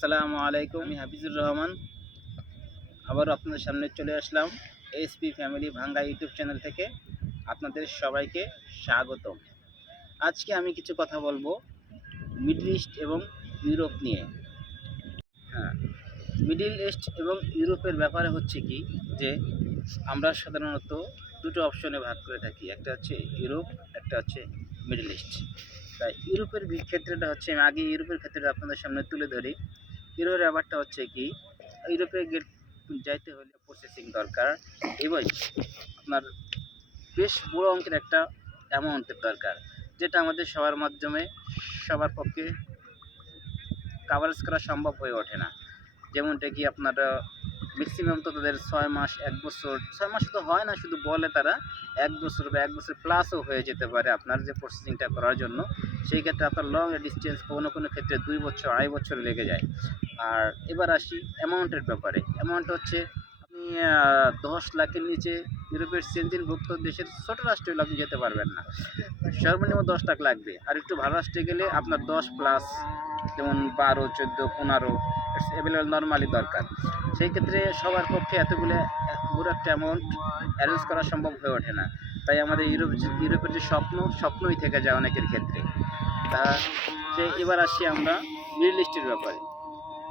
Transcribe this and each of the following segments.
আসসালামু আলাইকুম, আমি হাফিজুর রহমান। আবারও আপনাদের সামনে চলে আসলাম SP family Bhanga YouTube channel থেকে। আপনাদের সবাইকে স্বাগত আজকে আমি কিছু কথা বলব মিডল ইস্ট এবং ইউরোপ নিয়ে। হ্যাঁ মিডল ইস্ট এবং ইউরোপের ব্যাপারে হচ্ছে কি যে, আমরা সাধারণত দুটো অপশনে ভাগ করে থাকি। একটা হচ্ছে ইউরোপ, একটা হচ্ছে মিডল ইস্ট। তাই ইউরোপের ক্ষেত্রেটা হচ্ছে, আমি আগে ইউরোপের ক্ষেত্রেটা আপনাদের সামনে তুলে ধরি। ইউরোপের ব্যাপারটা হচ্ছে কি, ইউরোপে গেট যাইতে হলে প্রসেসিং দরকার এবং আপনার বেশ বড় অঙ্কের একটা অ্যামাউন্টের দরকার, যেটা আমাদের সবার মাধ্যমে সবার পক্ষে কাভারেজ করা সম্ভব হয়ে ওঠে না। যেমনটা কি আপনার ম্যাক্সিমাম তো তাদের ছয় মাস, এক বছর, ছয় মাস তো হয় না, শুধু বলে তারা এক বছর বা এক বছর প্লাসও হয়ে যেতে পারে আপনার যে প্রসেসিংটা করার জন্য। সেই ক্ষেত্রে আপনার লং ডিস্টেন্স কোনো কোনো ক্ষেত্রে দুই বছর, আড়াই বছর লেগে যায়। আর এবার আসি অ্যামাউন্টের ব্যাপারে। অ্যামাউন্ট হচ্ছে আপনি দশ লাখের নিচে ইউরোপের সেন্টিনভুক্ত দেশের ছোটো রাষ্ট্রে আপনি যেতে পারবেন না। সর্বনিম্ন দশ লাখ লাগবে। আর একটু ভালো রাষ্ট্রে গেলে আপনার দশ প্লাস যেমন বারো, চোদ্দ, পনেরো অ্যাভেলেবল নর্মালি দরকার। সেই ক্ষেত্রে সবার পক্ষে এতগুলো এত বড় একটা অ্যামাউন্ট অ্যারেঞ্জ করা সম্ভব হয়ে ওঠে না। তাই আমাদের ইউরোপ ইউরোপের যে স্বপ্ন, স্বপ্নই থেকে যায় অনেকের ক্ষেত্রে। তা সে এবার আসি আমরা মিডল ইস্টের ব্যাপারে।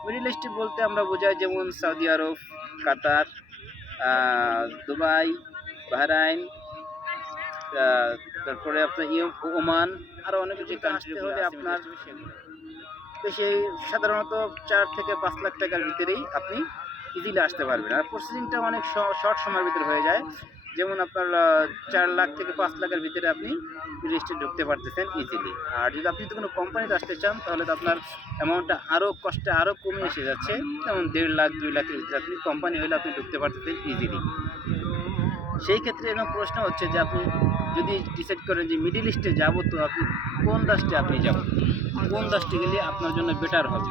মিডল ইস্টে বলতে আমরা বোঝাই যেমন Saudi Arab Qatar Dubai Bahrain তারপরে আপনার ইউ- ওমান আরও অনেক কিছু কান্ট্রি হলে আপনার বেশি সাধারণত চার থেকে পাঁচ লাখ টাকার ভিতরেই আপনি ইজিলি আসতে পারবেন। আর প্রসেসিংটা অনেক শর্ট সময়ের ভিতরে হয়ে যায়। যেমন আপনার চার লাখ থেকে পাঁচ লাখের ভিতরে আপনি লিস্টে ঢুকতে পারতেছেন ইজিলি আর যদি আপনি যদি কোনো কোম্পানিতে আসতে চান, তাহলে তো আপনার অ্যামাউন্টটা আরও কষ্টে আরও কমে এসে যাচ্ছে। যেমন দেড় লাখ, দুই লাখের ভিতরে আপনি কোম্পানি হলে আপনি ঢুকতে পারতেছেন ইজিলি সেই ক্ষেত্রে এরকম প্রশ্ন হচ্ছে যে আপনি যদি ডিসাইড করেন যে মিডিল ইস্টে যাব, তো আপনি কোন রাষ্ট্রে আপনি যাবেন? কোন রাষ্ট্রে গেলে আপনার জন্য বেটার হবে?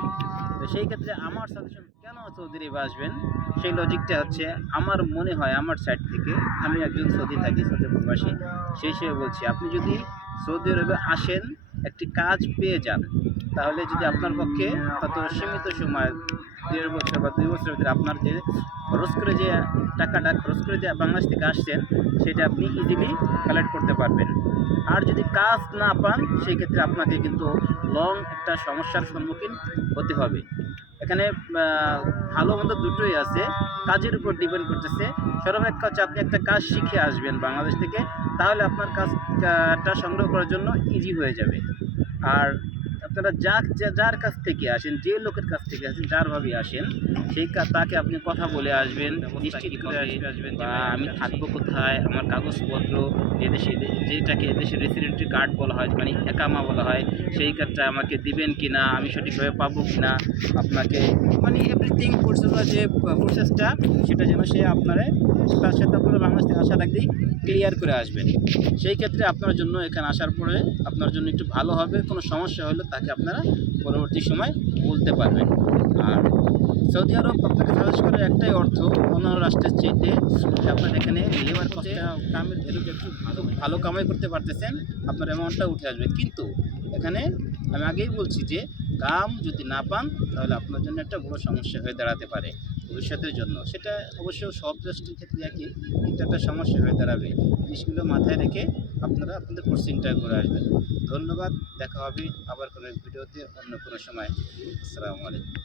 তো সেই ক্ষেত্রে আমার সাজেশন কেন চৌধুরী বাসবেন সেই লজিকটা হচ্ছে, আমার মনে হয় আমার সাইড থেকে, আমি একজন সৌদি থাকি সৌদি প্রবাসী, সেই হিসেবে বলছি, আপনি যদি সৌদি আরবে আসেন, একটি কাজ পেয়ে যান তাহলে যদি আপনার পক্ষে তত সীমিত সময়, দেড় বছর বা দুই বছরের ভিতরে আপনার যে খরচ করে যে টাকাটা, খরচ করে যে বাংলাদেশ থেকে আসছেন, সেটা আপনি ইজিলি কালেক্ট করতে পারবেন। আর যদি কাজ না পান সেই ক্ষেত্রে আপনাকে কিন্তু লং একটা সমস্যার সম্মুখীন হতে হবে। এখানে ভালো মন্দ দুটোই আছে। কাজের উপর ডিপেন্ড করতেছে। সর্বাপেক্ষা হচ্ছে আপনি একটা কাজ শিখে আসবেন বাংলাদেশ থেকে, তাহলে আপনার কাজটা সংগ্রহ করার জন্য ইজি হয়ে যাবে। আর আপনারা যা যার কাছ থেকে আসেন যে লোকের কাছ থেকে আসেন যারভাবে আসেন সেই তাকে আপনি কথা বলে আসবেন নিশ্চিত করে আসবেন বা আমি থাকব কোথায় আমার কাগজপত্র যে দেশে যেটাকে এদেশের রেসিডেন্টি কার্ড বলা হয় মানে একামা বলা হয় সেই কার্ডটা আমাকে দিবেন কি না আমি সঠিকভাবে পাবো কি না আপনাকে মানে এভরিথিং প্রসেস যে প্রসেসটা সেটা যেন সে আপনারা তার সাথে আপনারা বাংলাদেশ থেকে আসার আগেই ক্লিয়ার করে আসবেন। সেই ক্ষেত্রে আপনার জন্য এখানে আসার পরে আপনার জন্য একটু ভালো হবে কোনো সমস্যা হলে তাকে আপনারা পরবর্তী সময় বলতে পারবেন। আর সৌদি আরব আপনাকে সাজেস্ট করার একটাই অর্থ অন্য রাষ্ট্রের চেয়েতে আপনার এখানে লেবার কামের ভ্যালুটা একটু ভালো ভালো কামাই করতে পারতেছেন, আপনার অ্যামাউন্টটা উঠে আসবে। কিন্তু এখানে আমি আগেই বলছি যে, কাম যদি না পান, তাহলে আপনার জন্য একটা বড় সমস্যা হয়ে দাঁড়াতে পারে। ভবিষ্যতের জন্য। সেটা অবশ্য সব রাষ্ট্রের ক্ষেত্রে একই, কিন্তু একটা সমস্যা হয়ে দাঁড়াবে। জিনিসগুলো মাথায় রেখে আপনারা আপনাদের কোশ্চিনটা করে আসবেন। ধন্যবাদ, দেখা হবে আবার কোনো ভিডিওতে অন্য কোনো সময়। আসসালামু আলাইকুম।